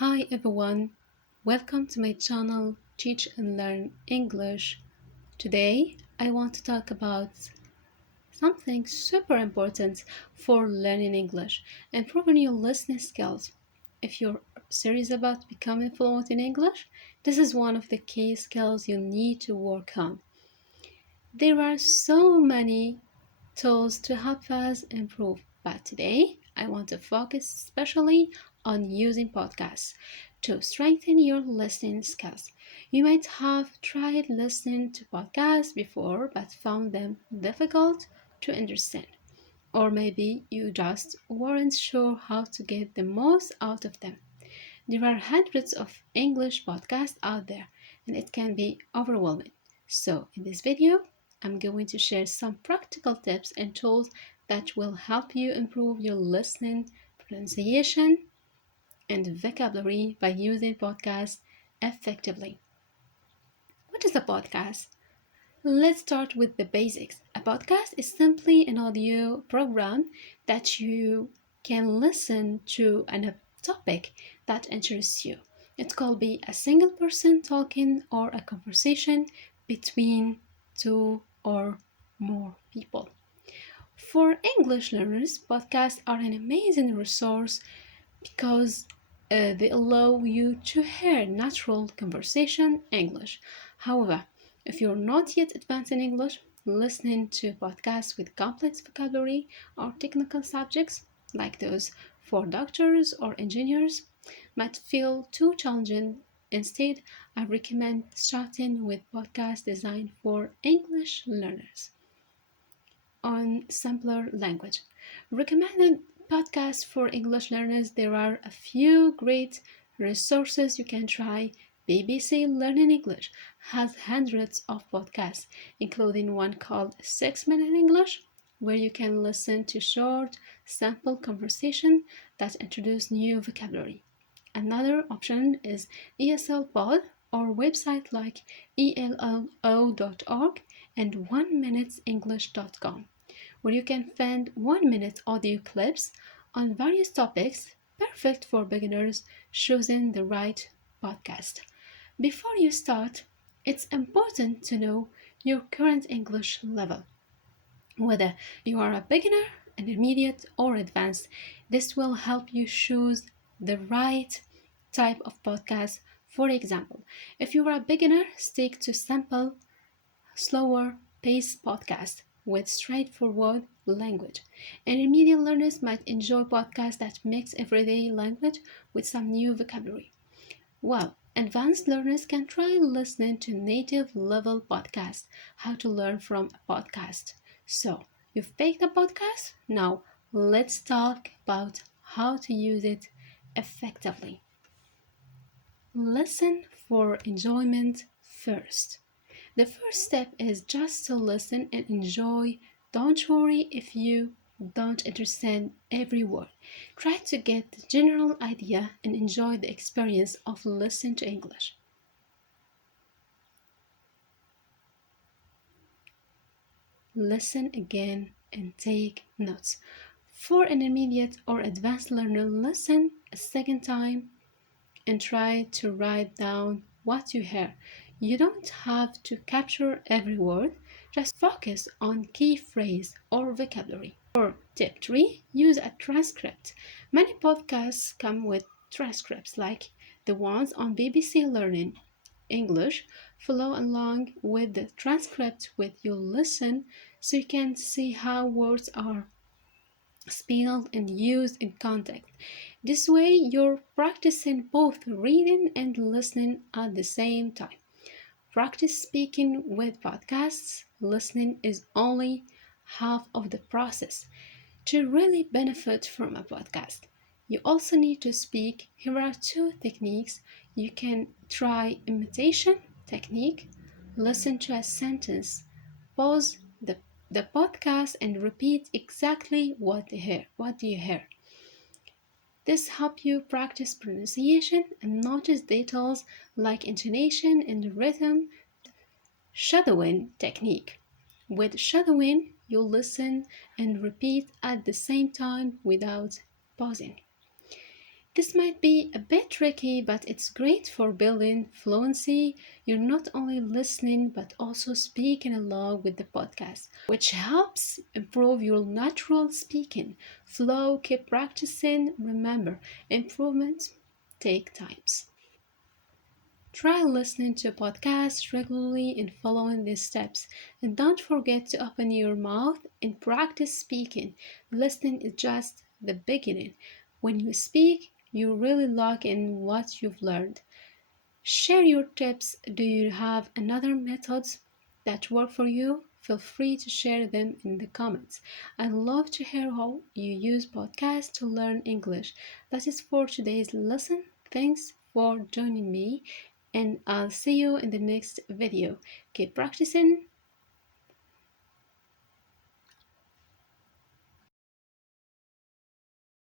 Hi everyone, welcome to my channel Teach and Learn English. Today I want to talk about something super important for learning English, improving your listening skills. If you're serious about becoming fluent in English, this is one of the key skills you need to work on. There are so many tools to help us improve, but today I want to focus especially on using podcasts to strengthen your listening skills. You might have tried listening to podcasts before but found them difficult to understand, or maybe you just weren't sure how to get the most out of them. There are hundreds of English podcasts out there, and it can be overwhelming. So, in this video, I'm going to share some practical tips and tools that will help you improve your listening, pronunciation, and vocabulary by using podcasts effectively. What is a podcast? Let's start with the basics. A podcast is simply an audio program that you can listen to on a topic that interests you. It could be a single person talking or a conversation between two or more people. For English learners, podcasts are an amazing resource because they allow you to hear natural conversation English. However, if you're not yet advanced in English, listening to podcasts with complex vocabulary or technical subjects, like those for doctors or engineers, might feel too challenging. Instead, I recommend starting with podcasts designed for English learners on simpler language. Recommended podcasts for English learners. There are a few great resources you can try. BBC Learning English has hundreds of podcasts, including one called 6 Minute English, where you can listen to short, simple conversation that introduce new vocabulary. Another option is ESL Pod or website like ELO.org and 1minutesenglish.com, where you can find 1 minute audio clips on various topics, perfect for beginners choosing the right podcast. Before you start, it's important to know your current English level. Whether you are a beginner, intermediate, or advanced, this will help you choose the right type of podcast. For example, if you are a beginner, stick to simple, slower paced podcasts with straightforward language. Intermediate learners might enjoy podcasts that mix everyday language with some new vocabulary. While advanced learners can try listening to native level podcasts, how to learn from a podcast. So, you've picked a podcast? Now, let's talk about how to use it effectively. Listen for enjoyment first. The first step is just to listen and enjoy. Don't worry if you don't understand every word. Try to get the general idea and enjoy the experience of listening to English. Listen again and take notes. For intermediate or advanced learner, listen a second time and try to write down what you hear. You don't have to capture every word, just focus on key phrase or vocabulary. For tip 3, use a transcript. Many podcasts come with transcripts like the ones on BBC Learning English. Follow along with the transcript with your listen so you can see how words are spelled and used in context. This way, you're practicing both reading and listening at the same time. Practice speaking with podcasts. Listening is only half of the process. To really benefit from a podcast, you also need to speak. Here are two techniques. You can try imitation technique. Listen to a sentence, pause the podcast and repeat exactly what you hear. What do you hear? This helps you practice pronunciation and notice details like intonation and rhythm. Shadowing technique. With shadowing, you listen and repeat at the same time without pausing. This might be a bit tricky, but it's great for building fluency. You're not only listening, but also speaking along with the podcast, which helps improve your natural speaking flow. Keep practicing. Remember, improvement take times. Try listening to podcasts regularly and following these steps. And don't forget to open your mouth and practice speaking. Listening is just the beginning. When you speak, you really lock in what you've learned. Share your tips. Do you have another methods that work for you? Feel free to share them in the comments. I'd love to hear how you use podcasts to learn English. That is for today's lesson. Thanks for joining me, and I'll see you in the next video. Keep practicing.